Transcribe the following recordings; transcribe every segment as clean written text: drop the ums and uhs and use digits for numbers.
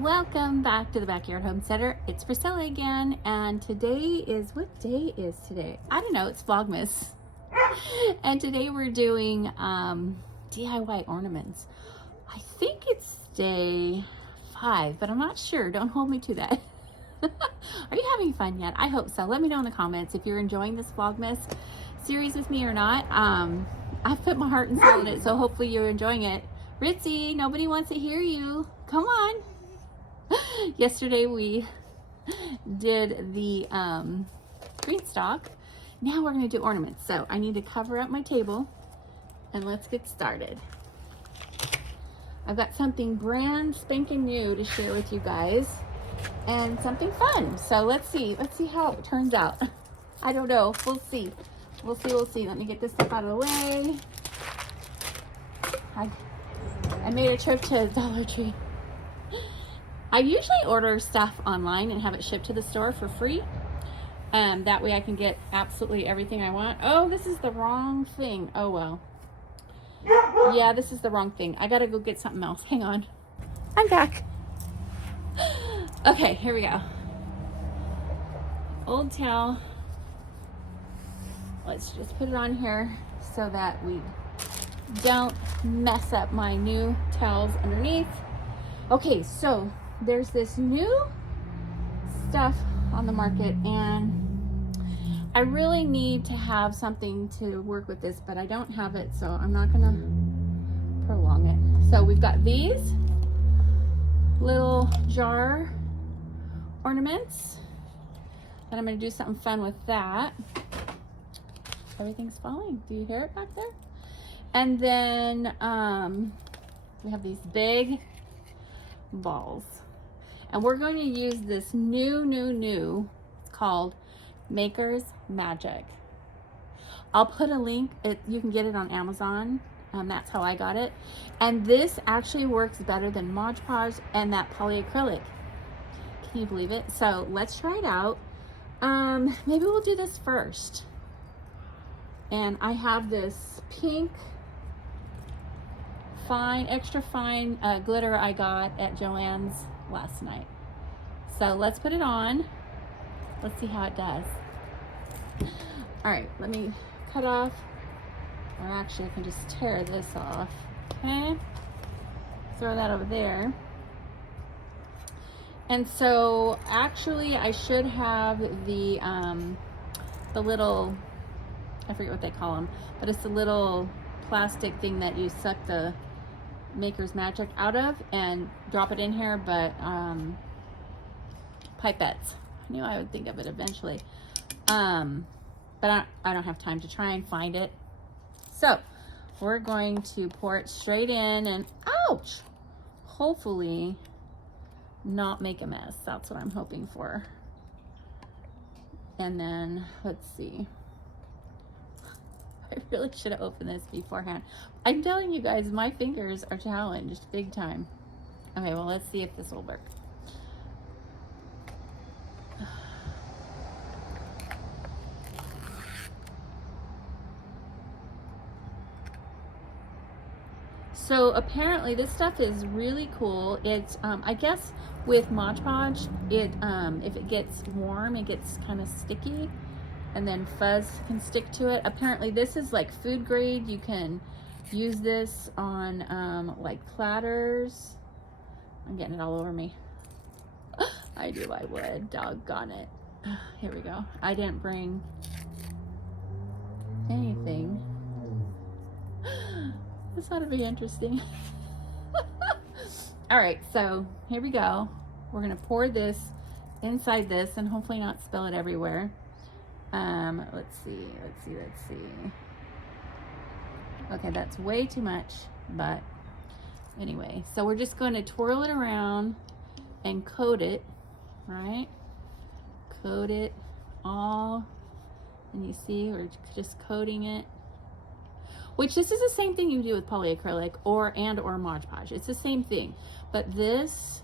Welcome back to the Backyard Homesteader. It's Priscilla again, and today is, what day is today? I don't know, it's Vlogmas. And today we're doing DIY ornaments. I think it's day 5, but I'm not sure. Don't hold me to that. Are you having fun yet? I hope so. Let me know in the comments if you're enjoying this Vlogmas series with me or not. I've put my heart and soul in it, so hopefully you're enjoying it. Ritzy, nobody wants to hear you. Come on. Yesterday we did the green stock. Now we're going to do ornaments. So I need to cover up my table and let's get started. I've got something brand spanking new to share with you guys and something fun. So let's see how it turns out. I don't know. We'll see. Let me get this stuff out of the way. I made a trip to Dollar Tree. I usually order stuff online and have it shipped to the store for free. That way I can get absolutely everything I want. Oh, this is the wrong thing. Oh, well. Yeah, this is the wrong thing. I gotta go get something else. Hang on. I'm back. Okay, here we go. Old towel. Let's just put it on here so that we don't mess up my new towels underneath. Okay, so there's this new stuff on the market and I really need to have something to work with this, but I don't have it, so I'm not gonna prolong it. So we've got these little jar ornaments and I'm gonna do something fun with that. Everything's falling. Do you hear it back there? And then we have these big balls. And we're going to use this new, it's called Maker's Magic. I'll put a link, you can get it on Amazon. That's how I got it. And this actually works better than Mod Podge and that polyacrylic. Can you believe it? So let's try it out. Maybe we'll do this first. And I have this pink extra fine glitter I got at Joann's last night. So let's put it on. Let's see how it does. All right, let me cut off, or actually I can just tear this off. Okay, throw that over there. And so actually I should have the little, I forget what they call them, but it's the little plastic thing that you suck the Maker's Magic out of and drop it in here, but pipettes. I knew I would think of it eventually, but I don't have time to try and find it. So we're going to pour it straight in and ouch, hopefully not make a mess. That's what I'm hoping for. And then let's see, I really should have opened this beforehand. I'm telling you guys, my fingers are challenged big time. Okay, well, let's see if this will work. So apparently this stuff is really cool. It's, I guess with Mod Podge, if it gets warm, it gets kind of sticky. And then fuzz can stick to it. Apparently this is like food grade. You can use this on like platters. I'm getting it all over me. I knew I would, doggone it. Here we go. I didn't bring anything. This ought to be interesting. All right, so here we go. We're gonna pour this inside this and hopefully not spill it everywhere. Let's see. Okay, that's way too much, but anyway, so we're just going to twirl it around and coat it, right? Coat it all, and you see, we're just coating it, which this is the same thing you do with polyacrylic or Mod Podge. It's the same thing, but this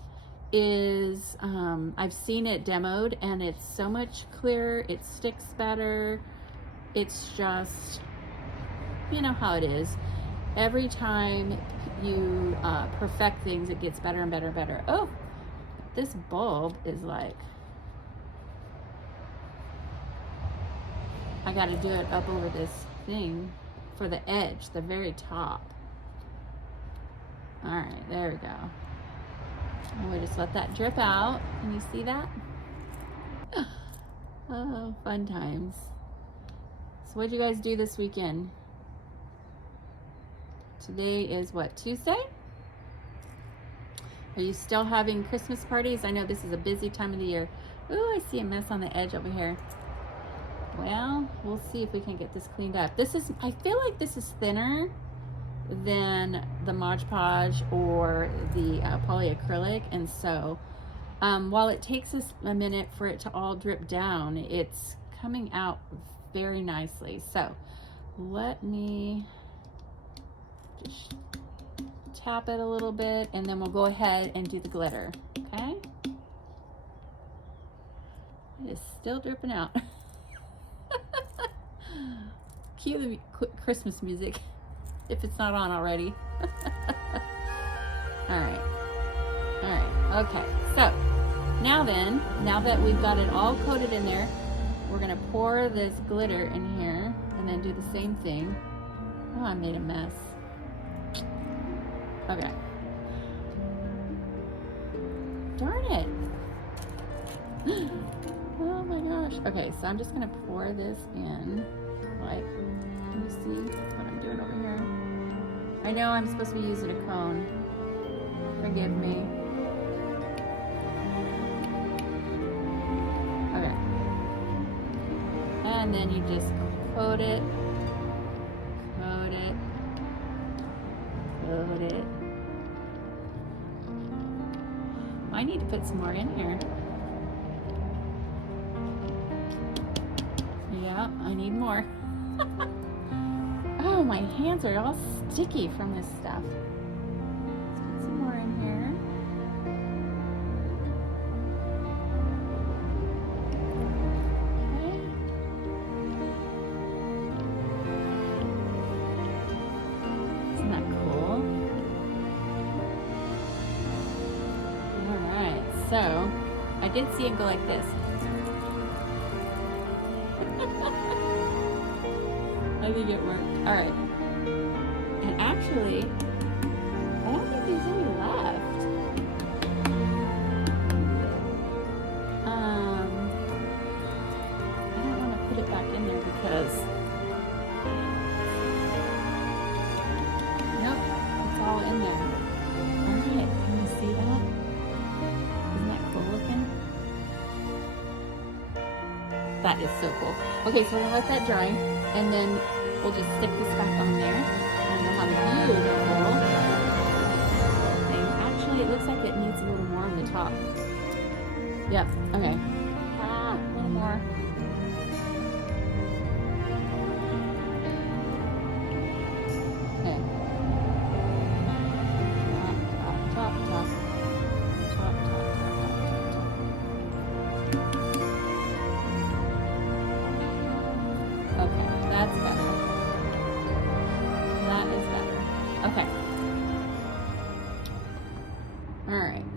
is, I've seen it demoed and it's so much clearer, it sticks better. It's just, you know how it is. Every time you perfect things, it gets better and better and better. Oh, this bulb is like, I got to do it up over this thing for the edge, the very top. All right, there we go. And we just let that drip out. Can you see that? Oh, fun times. So what did you guys do this weekend? Today is what, Tuesday? Are you still having Christmas parties? I know this is a busy time of the year. Ooh, I see a mess on the edge over here. Well, we'll see if we can get this cleaned up. This is, I feel like this is thinner than the Mod Podge or the polyacrylic, and so while it takes us a minute for it to all drip down, it's coming out very nicely. So let me just tap it a little bit, and then we'll go ahead and do the glitter. Okay, it is still dripping out. Cue the Christmas music if it's not on already. All right, okay, so now then, now that we've got it all coated in there, we're gonna pour this glitter in here and then do the same thing. Oh, I made a mess. Okay. Darn it. Oh my gosh. Okay, so I'm just gonna pour this in. Like, can you see what I'm doing over here? I know I'm supposed to be using a cone. Forgive me. Okay. And then you just coat it. Coat it. Coat it. I need to put some more in here. Yeah, I need more. Oh, my hands are all sticky from this stuff. Let's put some more in here. Okay. Isn't that cool? All right, so I did see it go like this. I think it worked. All right. And actually, I don't think there's any left. I don't want to put it back in there because, nope, it's all in there. All right, can you see that? Isn't that cool looking? That is so cool. Okay, so we're gonna let that dry, and then we'll just stick this back on there, and we'll have a beautiful thing. Actually, it looks like it needs a little more on the top. Yep, okay. Ah, a little more. Okay. Top, top, top, top. Top, top, top, top, top, top. Okay, that's better. That is better. Okay. All right.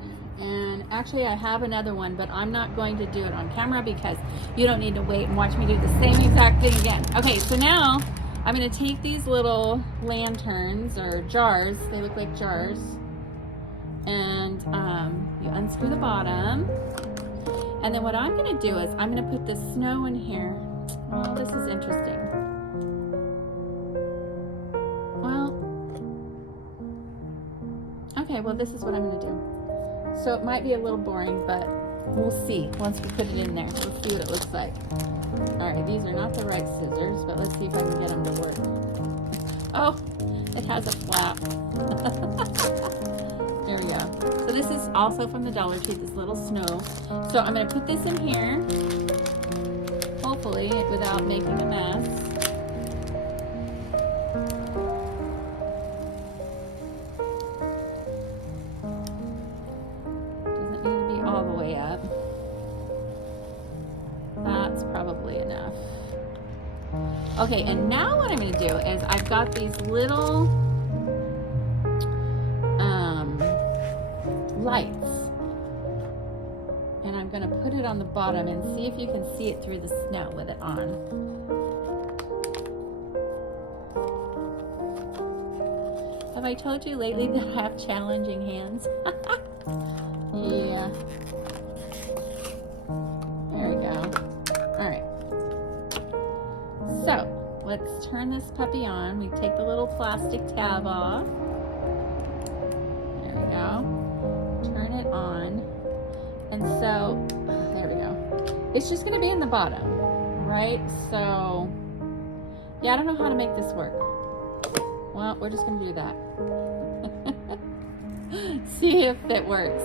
And actually, I have another one, but I'm not going to do it on camera because you don't need to wait and watch me do the same exact thing again. Okay, so now I'm going to take these little lanterns or jars. They look like jars. And you unscrew the bottom. And then what I'm going to do is I'm going to put the snow in here. Oh, this is interesting. Well, okay, well, this is what I'm going to do. So it might be a little boring, but we'll see once we put it in there. We'll see what it looks like. All right, these are not the right scissors, but let's see if I can get them to work. Oh, it has a flap. There we go. So this is also from the Dollar Tree, this little snow. So I'm going to put this in here. Hopefully without making a mess. Doesn't need to be all the way up. That's probably enough. Okay, and now what I'm going to do is I've got these little lights. and I'm going to put it on the bottom and see if you can see it through the snow with it on. Have I told you lately that I have challenging hands? Yeah. There we go. Alright. So, let's turn this puppy on. We take the little plastic tab off. There we go. Turn it on. And so, there we go. It's just going to be in the bottom, right? So, yeah, I don't know how to make this work. Well, we're just going to do that. See if it works.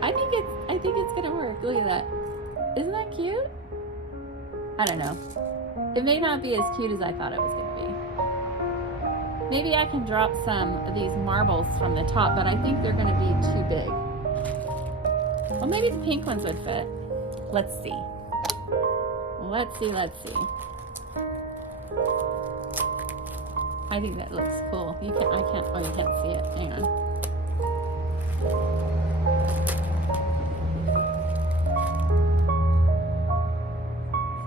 I think it's going to work. Look at that. Isn't that cute? I don't know. It may not be as cute as I thought it was going to be. Maybe I can drop some of these marbles from the top, but I think they're going to be too big. Well, maybe the pink ones would fit. Let's see. Let's see. I think that looks cool. You can't see it. Hang on.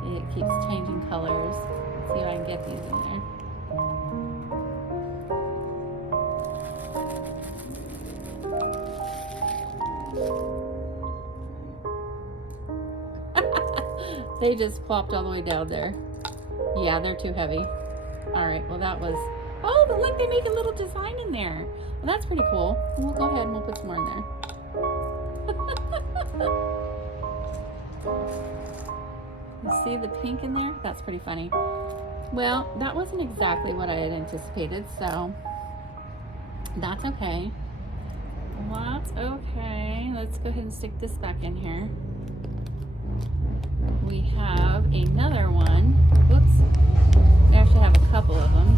See, it keeps changing colors. Let's see if I can get these in there. They just plopped all the way down there. Yeah, they're too heavy. Alright, well that was... Oh, but look, they make a little design in there. Well, that's pretty cool. We'll go ahead and we'll put some more in there. You see the pink in there? That's pretty funny. Well, that wasn't exactly what I had anticipated, so that's okay. That's okay. Let's go ahead and stick this back in here. We have another one. Whoops. We actually have a couple of them.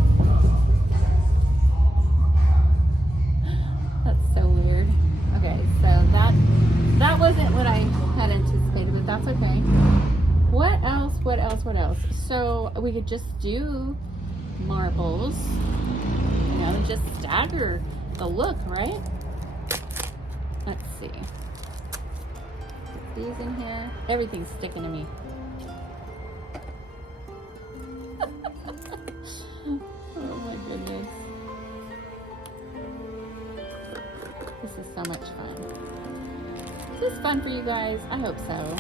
That's so weird. Okay, so that wasn't what I had anticipated, but that's okay. What else? So we could just do marbles. You know, just stagger the look, right? Let's see. Put these in here. Everything's sticking to me. Oh my goodness. This is so much fun. Is this fun for you guys? I hope so.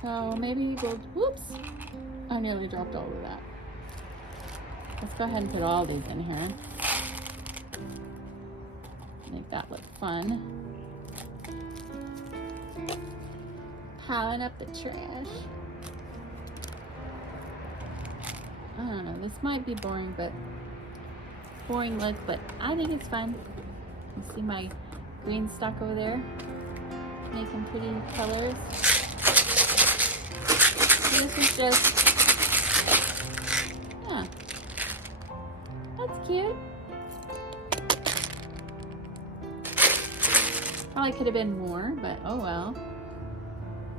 So maybe we'll, whoops. I nearly dropped all of that. Let's go ahead and put all these in here. Make that look fun. Piling up the trash. I don't know, this might be boring look, but I think it's fun. You see my green stock over there? Making pretty colors. This is just, yeah, that's cute. Probably could have been more, but oh well.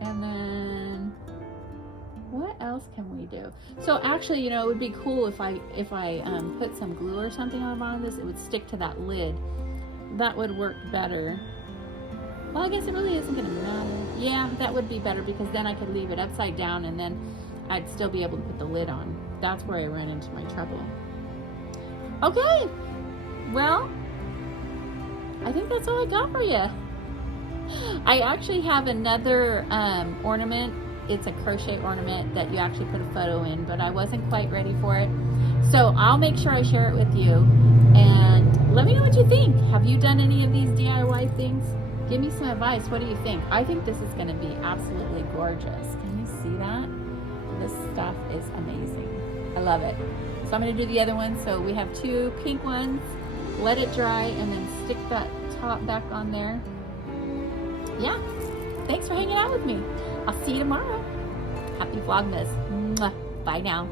And then, what else can we do? So actually, you know, it would be cool if I put some glue or something on the bottom of this. It would stick to that lid. That would work better. Well, I guess it really isn't going to matter. Yeah, that would be better because then I could leave it upside down and then I'd still be able to put the lid on. That's where I ran into my trouble. Okay, well, I think that's all I got for you. I actually have another ornament. It's a crochet ornament that you actually put a photo in, but I wasn't quite ready for it. So I'll make sure I share it with you. And let me know what you think. Have you done any of these DIY things? Give me some advice. What do you think? I think this is going to be absolutely gorgeous. Can you see that? This stuff is amazing. I love it. So I'm going to do the other one. So we have two pink ones. Let it dry and then stick that top back on there. Yeah. Thanks for hanging out with me. I'll see you tomorrow. Happy Vlogmas. Mwah. Bye now.